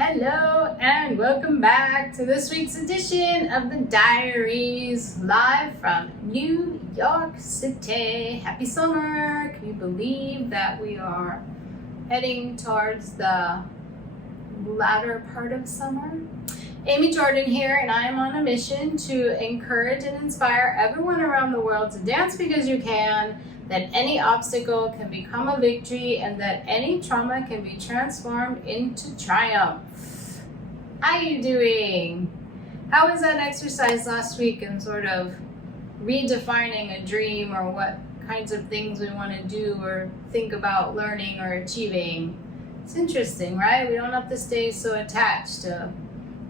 Hello and welcome back to this week's edition of the Diaries, live from New York City. Happy summer! Can you believe that we are heading towards the latter part of summer? Amy Jordan here, and I am on a mission to encourage and inspire everyone around the world to dance because you can, that any obstacle can become a victory, and that any trauma can be transformed into triumph. How are you doing? How was that exercise last week in sort of redefining a dream or what kinds of things we want to do or think about learning or achieving? It's interesting, right? We don't have to stay so attached to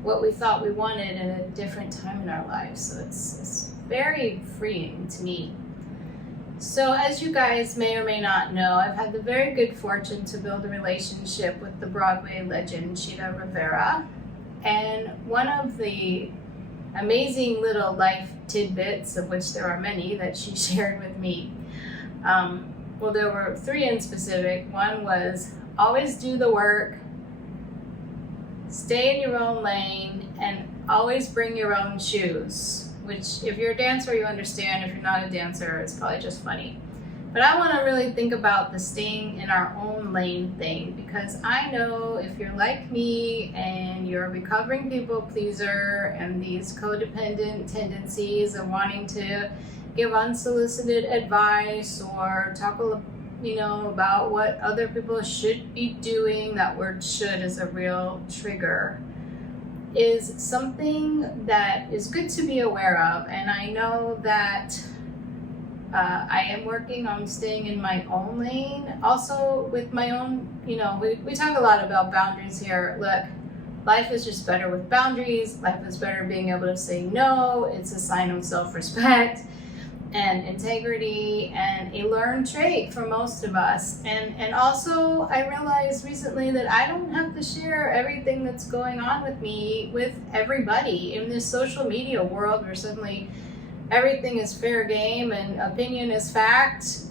what we thought we wanted at a different time in our lives. So it's very freeing to me. So as you guys may or may not know, I've had the very good fortune to build a relationship with the Broadway legend Sheila Rivera. And one of the amazing little life tidbits, of which there are many, that she shared with me, well, there were three in specific. One was always do the work, stay in your own lane, and always bring your own shoes. Which, if you're a dancer, you understand. If you're not a dancer, it's probably just funny. But I want to really think about the staying in our own lane thing, because I know if you're like me and you're a recovering people pleaser and these codependent tendencies of wanting to give unsolicited advice or talk about what other people should be doing, that word should is a real trigger, is something that is good to be aware of. And I know that I am working on staying in my own lane. Also with my own, we talk a lot about boundaries here. Look, life is just better with boundaries. Life is better being able to say no. It's a sign of self-respect and integrity, and a learned trait for most of us. And also I realized recently that I don't have to share everything that's going on with me with everybody. In this social media world where suddenly everything is fair game and opinion is fact,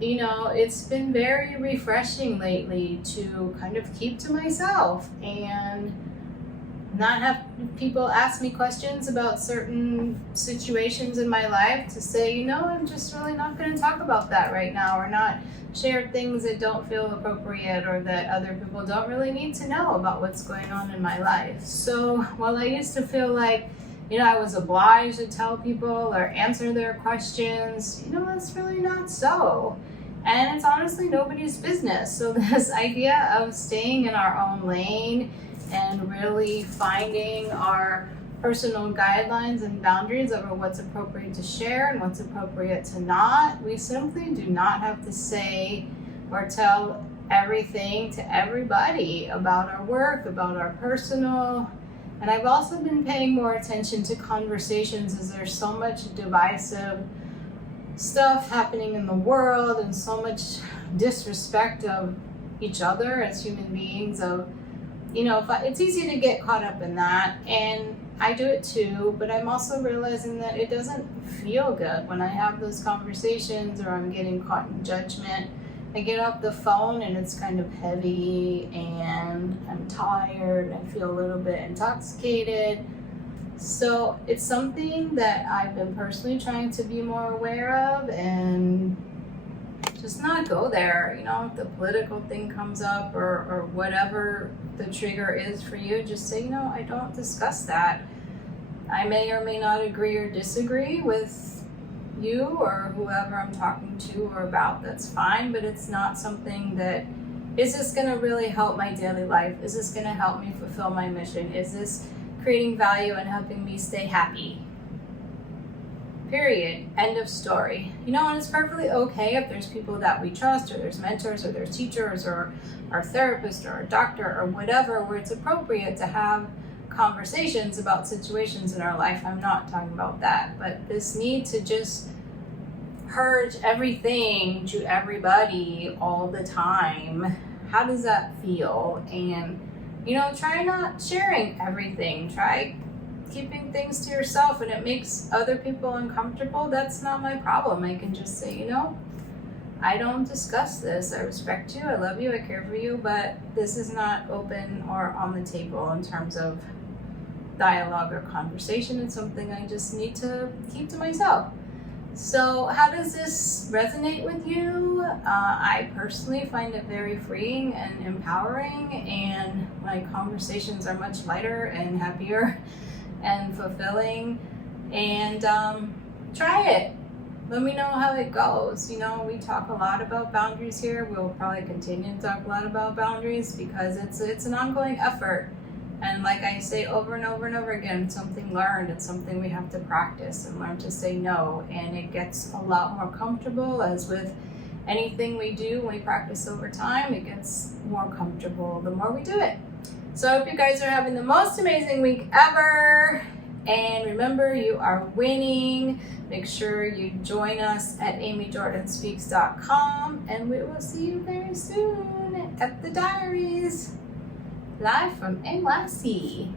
it's been very refreshing lately to kind of keep to myself and not have people ask me questions about certain situations in my life, to say, I'm just really not going to talk about that right now, or not share things that don't feel appropriate or that other people don't really need to know about what's going on in my life. So while I used to feel like, I was obliged to tell people or answer their questions, that's really not so. And it's honestly nobody's business. So this idea of staying in our own lane and really finding our personal guidelines and boundaries over what's appropriate to share and what's appropriate to not. We simply do not have to say or tell everything to everybody about our work, about our personal. And I've also been paying more attention to conversations, as there's so much divisive stuff happening in the world and so much disrespect of each other as human beings. It's easy to get caught up in that, and I do it too, but I'm also realizing that it doesn't feel good when I have those conversations or I'm getting caught in judgment. I get off the phone and it's kind of heavy and I'm tired and I feel a little bit intoxicated. So it's something that I've been personally trying to be more aware of and just not go there. If the political thing comes up or whatever the trigger is for you, just say, I don't discuss that. I may or may not agree or disagree with you or whoever I'm talking to or about. That's fine, but it's not something that, is this going to really help my daily life? Is this going to help me fulfill my mission? Is this creating value and helping me stay happy? Period. End of story. And it's perfectly okay if there's people that we trust, or there's mentors, or there's teachers, or our therapist, or our doctor, or whatever, where it's appropriate to have conversations about situations in our life. I'm not talking about that. But this need to just purge everything to everybody all the time, how does that feel? And, try not sharing everything. Try keeping things to yourself, and it makes other people uncomfortable. That's not my problem. I can just say, I don't discuss this. I respect you, I love you, I care for you, but this is not open or on the table in terms of dialogue or conversation. It's something I just need to keep to myself. So how does this resonate with you? I personally find it very freeing and empowering, and my conversations are much lighter and happier and fulfilling. And try it. Let me know how it goes. You know, we talk a lot about boundaries here. We'll probably continue to talk a lot about boundaries because it's an ongoing effort. And like I say over and over and over again, it's something learned. It's something we have to practice and learn to say no. And it gets a lot more comfortable, as with anything we do when we practice over time, it gets more comfortable the more we do it. So I hope you guys are having the most amazing week ever. And remember, you are winning. Make sure you join us at amyjordanspeaks.com, and we will see you very soon at the Diaries, live from NYC.